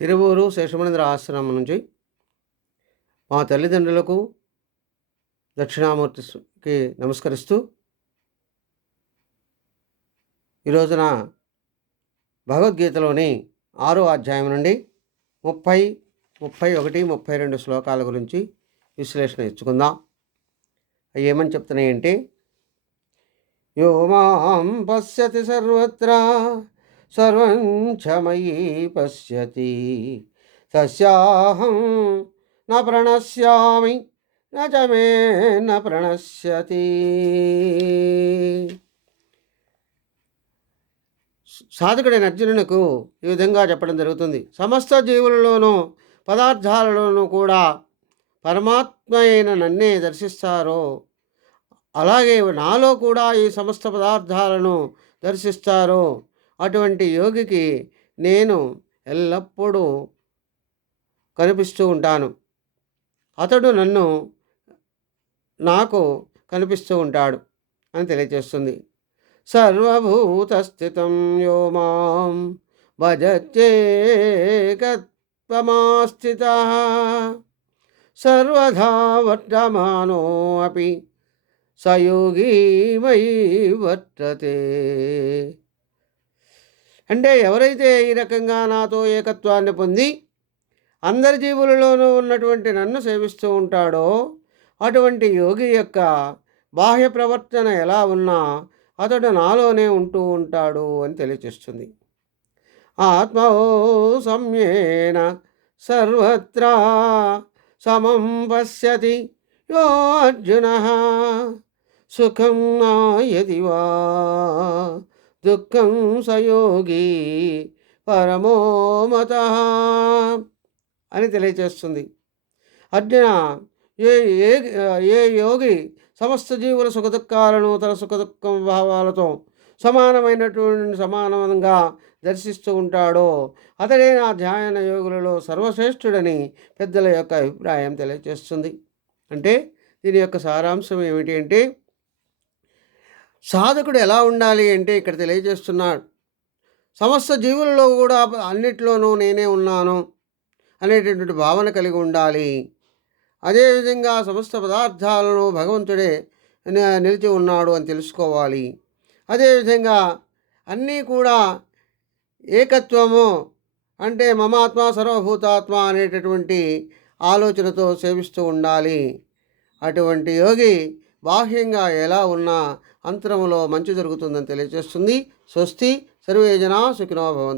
తిరువూరు శేషమనేంద్ర ఆశ్రమం నుంచి మా తల్లిదండ్రులకు దక్షిణామూర్తికి నమస్కరిస్తూ ఈరోజున భగవద్గీతలోని 6వ అధ్యాయం నుండి 30, 31, 32 శ్లోకాల గురించి విశ్లేషణ ఇచ్చుకుందాం. అవి ఏమని చెప్తున్నాయంటే, యో మాం పశ్యతి సర్వత్రా సర్వం చ మయి పశ్యతి తస్యాహం న ప్రణశ్యామి న చ మే న ప్రణశ్యతి. సాధకుడైన అర్జునునకు ఈ విధంగా చెప్పడం జరుగుతుంది. సమస్త జీవులలోనూ పదార్థాలలోనూ కూడా పరమాత్మ అయిన నన్నే దర్శిస్తారో, అలాగే నాలో కూడా ఈ సమస్త పదార్థాలను దర్శిస్తారో అటువంటి యోగికి నేను ఎల్లప్పుడూ కనిపిస్తూ ఉంటాను. అతడు నాకు కనిపిస్తూ ఉంటాడు అని తెలియజేస్తుంది. సర్వభూతస్థితం యో మాం భజత్యేకత్వమాస్థితః సర్వదా వర్తమానో అపి సయోగీ మయి వర్తతే. అంటే ఎవరైతే ఈ రకంగా నాతో ఏకత్వాన్ని పొంది అందరి జీవులలోనూ ఉన్నటువంటి నన్ను సేవిస్తూ ఉంటాడో అటువంటి యోగి యొక్క బాహ్య ప్రవర్తన ఎలా ఉన్నా అతడు నాలోనే ఉంటూ ఉంటాడు అని తెలియచేస్తుంది. ఆత్మో సమ్యేన సర్వత్రా సమం పశ్యతి యో అర్జునః సుఖం నాయది వా దుఃఖం సయోగి పరమో మతః అని తెలియచేస్తుంది. అర్జున, ఏ యోగి సమస్త జీవుల సుఖదుఖాలను తన సుఖదుఖం భావాలతో సమానంగా దర్శిస్తూ ఉంటాడో అతడే నా ధ్యాన యోగులలో సర్వశ్రేష్ఠుడని పెద్దల యొక్క అభిప్రాయం తెలియజేస్తుంది. అంటే దీని యొక్క సారాంశం ఏమిటి అంటే, సాధకుడు ఎలా ఉండాలి అంటే ఇక్కడ తెలియజేస్తున్నాడు. సమస్త జీవులలో కూడా అన్నిట్లోనూ నేనే ఉన్నాను అనేటటువంటి భావన కలిగి ఉండాలి. అదేవిధంగా సమస్త పదార్థాలను భగవంతుడే నిలిచి ఉన్నాడు అని తెలుసుకోవాలి. అదేవిధంగా అన్నీ కూడా ఏకత్వము అంటే మమాత్మ సర్వభూతాత్మ అనేటటువంటి ఆలోచనతో సేవిస్తూ ఉండాలి. అటువంటి యోగి బాహ్యంగా ఎలా ఉన్నా అంతరములో మంచి జరుగుతుందని తెలియజేస్తుంది. స్వస్తి. సర్వే జనా సుఖినో భవంతు.